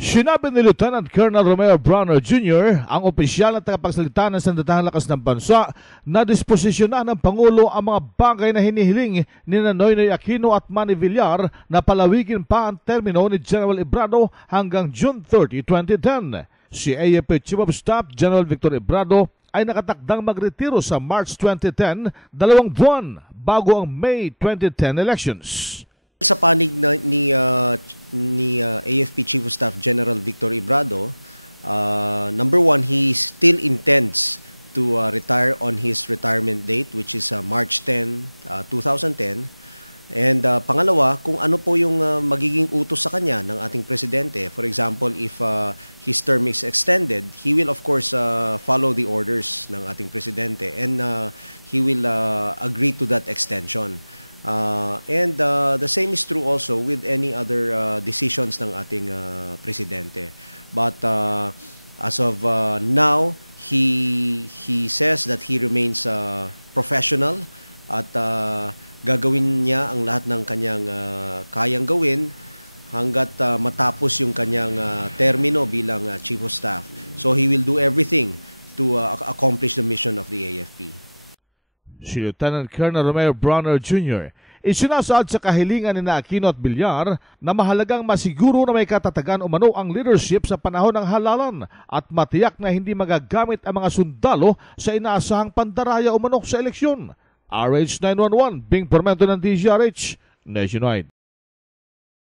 Sinabi ni Lieutenant Colonel Romeo Browner Jr., ang opisyal na tagapagsalita ng Sandatahang Lakas ng Bansa, na disposisyonan ng Pangulo ang mga bagay na hinihiling ni Noynoy Aquino at Manny Villar na palawigin pa ang termino ni General Ebrado hanggang June 30, 2010. Si AFP Chief of Staff General Victor Ebrado ay nakatakdang magretiro sa March 2010, 2 buwan bago ang May 2010 elections. Sa panig ni AFP Chief of Staff General Victor Ebrado, number one, he still intends to retire on his retirement date, which is March 10, 2010. And pangalawa, kung ano po yung magiging utos sa kanya ng ating presidente. For example, if his term is extended, he will of course follow the orders ng ating presidente, and he will agree to that extension. And the same is true also with any other decisions ng ating presidente. But as of now, he says that he remains professional at gagawin niya ang lahat ng kanyang kayang gawin hanggat matapos yung kanyang termino bilang Chief of Staff. So he will do everything to accomplish the mission of the AFP. Si Lieutenant Colonel Romeo Browner Jr. isinasaad sa kahilingan ni Aquino at Villar na mahalagang masiguro na may katatagan umano ang leadership sa panahon ng halalan at matiyak na hindi magagamit ang mga sundalo sa inaasahang pandaraya umano sa eleksyon. RH911, Bing Pormento ng DZRH, Nationwide.